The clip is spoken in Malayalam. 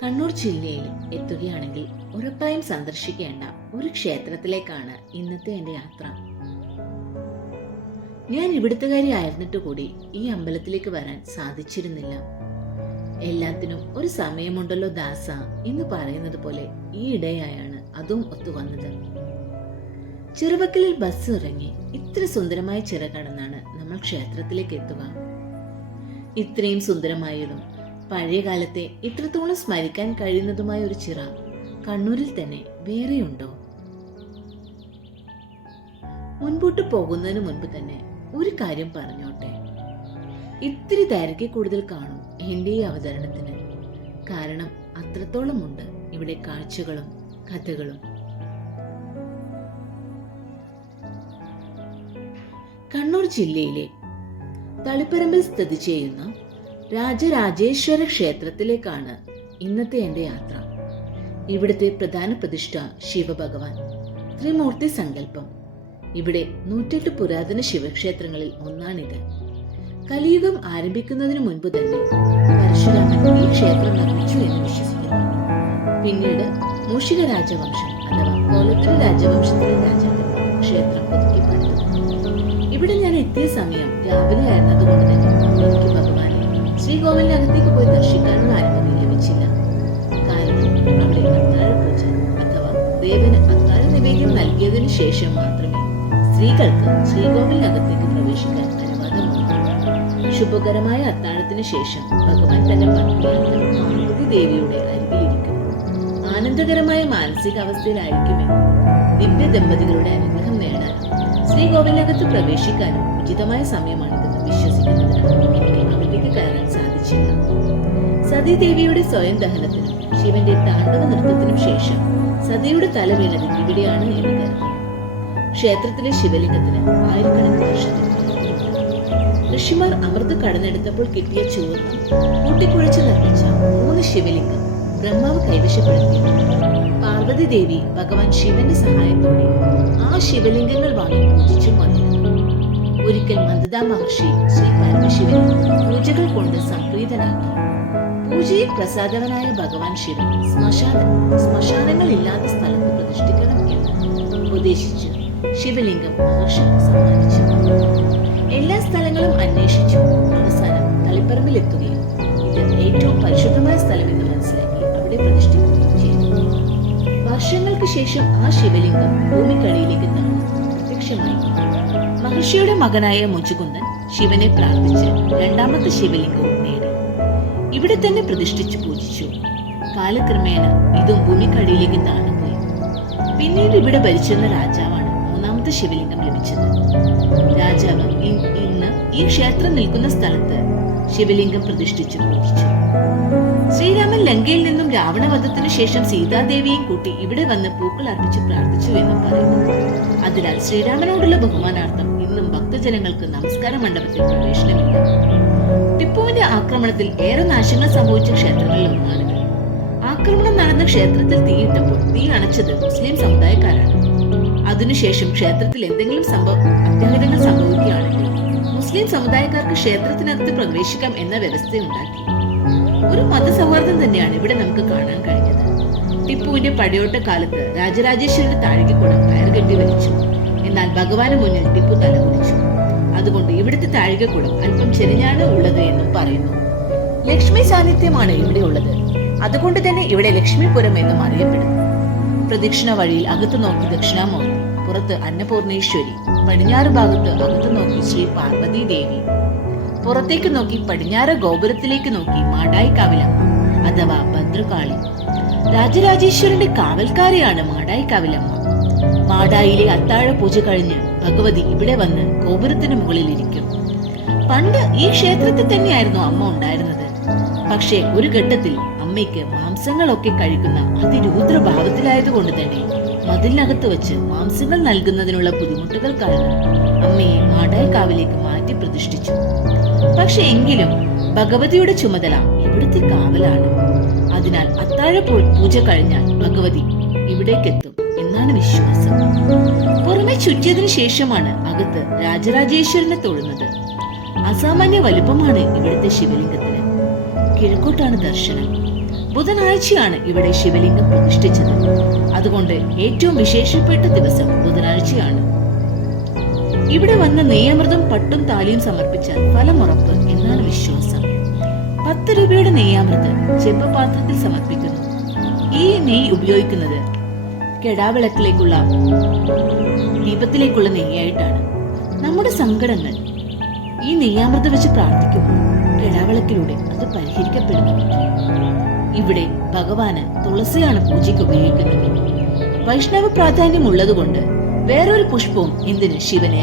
കണ്ണൂർ ജില്ലയിൽ എത്തുകയാണെങ്കിൽ ഉറപ്പായും സന്ദർശിക്കേണ്ട ഒരു ക്ഷേത്രത്തിലേക്കാണ് ഇന്നത്തെ എൻ്റെ യാത്ര. ഞാൻ ഇവിടുത്തുകാരി ആയിരുന്നിട്ട് കൂടി ഈ അമ്പലത്തിലേക്ക് വരാൻ സാധിച്ചിരുന്നില്ല. എല്ലാത്തിനും ഒരു സമയമുണ്ടല്ലോ ദാസ എന്ന് പറയുന്നത് പോലെ ഈ ഇടയായാണ് അതും ഒത്തുവന്നത്. ചെറുവക്കലിൽ ബസ് ഇറങ്ങി ഇത്ര സുന്ദരമായ ചിറ കടന്നാണ് നമ്മൾ ക്ഷേത്രത്തിലേക്ക് എത്തുക. ഇത്രയും സുന്ദരമായതും പഴയ കാലത്തെ ഇത്രത്തോളം സ്മരിക്കാൻ കഴിയുന്നതുമായ ഒരു ചിറ കണ്ണൂരിൽ തന്നെ വേറെയുണ്ടോ? മുൻപോട്ട് പോകുന്നതിന് മുൻപ് തന്നെ ഒരു കാര്യം പറഞ്ഞോട്ടെ. ഇത്തിരി ദൈർഘ്യ കൂടുതൽ കാണും എൻ്റെ ഈ അവതരണത്തിന്. കാരണം അത്രത്തോളം ഉണ്ട് ഇവിടെ കാഴ്ചകളും കഥകളും. കണ്ണൂർ ജില്ലയിലെ തളിപ്പറമ്പിൽ സ്ഥിതി ചെയ്യുന്ന രാജരാജേശ്വര ക്ഷേത്രത്തിലേക്കാണ് ഇന്നത്തെ എൻ്റെ യാത്ര. ഇവിടുത്തെ പ്രധാന പ്രതിഷ്ഠ ശിവഭഗവാൻ, ത്രിമൂർത്തി സങ്കല്പം. ഇവിടെ 108 പുരാതന ശിവക്ഷേത്രങ്ങളിൽ ഒന്നാണിത്. കലിയുഗം ആരംഭിക്കുന്നതിന് മുൻപ് തന്നെ പരശുരാമൻ ഈ ക്ഷേത്രം നിർമ്മിച്ചു എന്ന് വിശ്വസിക്കുന്നു. പിന്നീട് മൂഷിക രാജവംശം അഥവാ കോലത്തിരി രാജവംശത്തിലെ രാജാക്കന്മാർ ക്ഷേത്രം പുതുക്കി പണിതു. ഇവിടെ ഞാൻ എത്തിയ സമയം രാവിലെ ആയിരുന്നതുകൊണ്ട് തന്നെ എനിക്ക് ഭഗവാനെ ശ്രീകോവിലിനകത്തേക്ക് പോയി ദർശിക്കാനുള്ള അനുമതി ലഭിച്ചില്ല. കാരണം അവിടെ അത്താഴ പൂജ അഥവാ ദേവന് അത്താഴ നിവേദ്യം നൽകിയതിനു ശേഷം മാത്രമേ സ്ത്രീകൾക്ക് ശ്രീകോവിലിനകത്തേക്ക് പ്രവേശിക്കാൻ അനുവാദമുള്ളൂ. ശുഭകരമായ അത്താഴത്തിന് ശേഷം ഭഗവാൻ തന്റെ പത്നിയായ പാർവതി ദേവിയുടെ അരികിലിരിക്കും. ആനന്ദകരമായ മാനസികാവസ്ഥയിലായിരിക്കുമെന്ന് ദിവ്യ ദമ്പതികളുടെ അനുഗ്രഹം നേടാനും ശ്രീകോവിലിനകത്ത് പ്രവേശിക്കാനും ഉചിതമായ സമയമാണിതെന്ന് വിശ്വസിക്കുന്നതിനാൽ എനിക്ക് അവിടേക്ക് കയറാൻ സാധിച്ചില്ല. സതീദേവിയുടെ സ്വയം ദഹനത്തിനും ശിവന്റെ താണ്ഡവ നൃത്തത്തിനും ശേഷം സതിയുടെ തല വീണത് ഇവിടെയാണ് എന്ന് കരുതുന്നു. ക്ഷേത്രത്തിലെ ശിവലിംഗത്തിന് ആയിരക്കണക്കിന് വർഷത്തിൽ ഋഷിമാർ അമൃത് കടന്നെടുത്തപ്പോൾ കിട്ടിയ ചൂർണം കൂട്ടിക്കുഴച്ച് നിർമ്മിച്ച 3 ശിവലിംഗം ബ്രഹ്മാവ് കൈവശപ്പെടുത്തി. പാർവതി ദേവി ഭഗവാൻ ശിവന്റെ സഹായത്തോടെ ആ ശിവലിംഗങ്ങൾ വാങ്ങി പൂജിച്ചും വന്നിരുന്നു. ഒരിക്കൽ മന്ദദ മഹർഷി ശ്രീ പരമശിവനെ പൂജകൾ കൊണ്ട് സംപ്രീതനാക്കി. പൂജയിൽ പ്രസാദവനായ ഭഗവാൻ ശിവൻ ശ്മശാനങ്ങൾ ഇല്ലാത്ത സ്ഥലത്ത് പ്രതിഷ്ഠിക്കണം എന്ന് ഉപദേശിച്ച് ശിവലിംഗം മഹർഷിക്ക് സമ്മാനിച്ചു. എല്ലാ സ്ഥലങ്ങളും അന്വേഷിച്ചു അവസാനം തളിപ്പറമ്പിൽ എത്തുകയും ഇത് ഏറ്റവും പരിശുദ്ധമായ സ്ഥലമെന്ന് മനസ്സിലാക്കി അവിടെ പ്രതിഷ്ഠിക്കുകയും ചെയ്തു. വർഷങ്ങൾക്ക് ശേഷം ആ ശിവലിംഗം ഭൂമിക്കടിയിലേക്ക് താഴ്ന്നു പ്രത്യക്ഷമായി. മഹർഷിയുടെ മകനായ മുചുകുന്ദൻ ശിവനെ പ്രാർത്ഥിച്ച് 2ാമത്തെ ശിവലിംഗവും നേടി ഇവിടെ തന്നെ പ്രതിഷ്ഠിച്ചു പൂജിച്ചു. കാലക്രമേണ ഇതും ഭൂമിക്കടിയിലേക്ക് താഴ്ന്നുപോയി. പിന്നീട് ഇവിടെ ഭരിച്ചിരുന്ന രാജാവാണ് 3ാമത്തെ ശിവലിംഗം ലഭിച്ചത്. രാജാവ് ഇന്ന് ഈ ക്ഷേത്രം നിൽക്കുന്ന സ്ഥലത്ത് ശിവലിംഗം പ്രതിഷ്ഠിച്ചു പൂജിച്ചു. ശ്രീരാമൻ ലങ്കയിൽ നിന്നും രാവണവധത്തിനു ശേഷം സീതാദേവിയെയും കൂട്ടി ഇവിടെ വന്ന് പൂക്കൾ അർപ്പിച്ച് പ്രാർത്ഥിച്ചു എന്നും പറയുന്നു. അതിനാൽ ശ്രീരാമനോടുള്ള ബഹുമാനാർത്ഥം ഇന്നും ഭക്തജനങ്ങൾക്ക് നമസ്കാര മണ്ഡപത്തിൽ പ്രവേശനമില്ല. ടിപ്പുവിന്റെ ആക്രമണത്തിൽ ഏറെ നാശങ്ങൾ സംഭവിച്ച ക്ഷേത്രങ്ങളിൽ ഒന്നാണിത്. ആക്രമണം നടന്ന ക്ഷേത്രത്തിൽ തീയിട്ടപ്പോൾ തീ അണച്ചത് മുസ്ലിം സമുദായക്കാരാണ്. അതിനുശേഷം ക്ഷേത്രത്തിൽ എന്തെങ്കിലും അത്യാഹിതങ്ങൾ സംഭവിക്കുകയാണെങ്കിൽ മുസ്ലിം സമുദായക്കാർക്ക് ക്ഷേത്രത്തിനകത്ത് പ്രവേശിക്കാം എന്ന വ്യവസ്ഥയുണ്ടാക്കി. ഒരു മതസൗഹാർദ്ദം തന്നെയാണ് ഇവിടെ നമുക്ക് കാണാൻ കഴിഞ്ഞത്. ടിപ്പുവിന്റെ പടയോട്ട കാലത്ത് രാജരാജേശ്വരന്റെ താഴികക്കുടം കയറുകെട്ടി വലിച്ചു. എന്നാൽ ഭഗവാന് മുന്നിൽ ടിപ്പു തലകുനിച്ചു. അതുകൊണ്ട് ഇവിടുത്തെ താഴികക്കുടം അല്പം ചെരിഞ്ഞാണ് ഉള്ളത് എന്നും പറയുന്നു. ലക്ഷ്മി സാന്നിധ്യമാണ് ഇവിടെ ഉള്ളത്. അതുകൊണ്ട് തന്നെ ഇവിടെ ലക്ഷ്മിപുരം എന്നും അറിയപ്പെടുന്നു. പ്രദക്ഷിണ വഴിയിൽ അകത്തു നോക്കി ദക്ഷിണാമൂർത്തി, പുറത്ത് അന്നപൂർണേശ്വരി, പടിഞ്ഞാറ് ഭാഗത്ത് അകത്തു നോക്കി ശ്രീ പാർവതി ദേവി, പുറത്തേക്ക് നോക്കി പടിഞ്ഞാറ് ഗോപുരത്തിലേക്ക് നോക്കി മാടായി കാവിലമ്മ അഥവാ ഭദ്രകാളി. രാജരാജേശ്വരന്റെ കാവൽക്കാരെയാണ് മാടായി കാവിലമ്മ. മാടായിലെ അത്താഴ പൂജ കഴിഞ്ഞ് ഭഗവതി ഇവിടെ വന്ന് ഗോപുരത്തിന് മുകളിൽ ഇരിക്കും. പണ്ട് ഈ ക്ഷേത്രത്തിൽ തന്നെയായിരുന്നു അമ്മ ഉണ്ടായിരുന്നത്. പക്ഷേ ഒരു ഘട്ടത്തിൽ അമ്മയ്ക്ക് മാംസങ്ങളൊക്കെ കഴിക്കുന്ന അതിരൂദ്രഭാവത്തിലായതുകൊണ്ട് തന്നെ മതിലിനകത്ത് വെച്ച് മാംസങ്ങൾ നൽകുന്നതിനുള്ള ബുദ്ധിമുട്ടുകൾ കാരണം അമ്മയെ മാടായിക്കാവിലേക്ക് മാറ്റി പ്രതിഷ്ഠിച്ചു. പക്ഷെ എങ്കിലും ഭഗവതിയുടെ ചുമതല ഇവിടുത്തെ കാവലാണ്. അതിനാൽ അത്താഴ പൂജ കഴിഞ്ഞാൽ ഭഗവതി ഇവിടേക്കെത്തും എന്നാണ് വിശ്വാസം. പുറമെ ചുറ്റിയതിനു ശേഷമാണ് അകത്ത് രാജരാജേശ്വരനെ തൊഴുന്നത്. അസാമാന്യ വലുപ്പമാണ് ഇവിടുത്തെ ശിവലിംഗത്തിന്. കിഴക്കോട്ടാണ് ദർശനം. ബുധനാഴ്ചയാണ് ഇവിടെ ശിവലിംഗം പ്രതിഷ്ഠിച്ചത്. അതുകൊണ്ട് ഏറ്റവും വിശേഷപ്പെട്ട ദിവസം ബുധനാഴ്ചയാണ്. ഇവിടെ വന്ന നെയ്യമൃതം പട്ടും താലിയും സമർപ്പിച്ചാൽ ഫലമുറപ്പ് എന്നാണ് വിശ്വാസം. 10 രൂപയുടെ നെയ്യാമൃത് ചെമ്പ് പാത്രത്തിൽ സമർപ്പിക്കുന്നു. ഈ നെയ്യ് ഉപയോഗിക്കുന്നത് കെടാവിളക്കിലേക്കുള്ള ദീപത്തിലേക്കുള്ള നെയ്യായിട്ടാണ്. നമ്മുടെ സങ്കടങ്ങൾ ഈ നെയ്യാമൃത് വെച്ച് പ്രാർത്ഥിക്കുമ്പോൾ കെടാവിളക്കിലൂടെ അത് പരിഹരിക്കപ്പെടുന്നു. ഇവിടെ ഭഗവാന് തുളസിയാണ് പൂജയ്ക്ക് ഉപയോഗിക്കുന്നത്. വൈഷ്ണവ പ്രാധാന്യം ഉള്ളതുകൊണ്ട് വേറൊരു പുഷ്പവും എന്തിന് ശിവനെ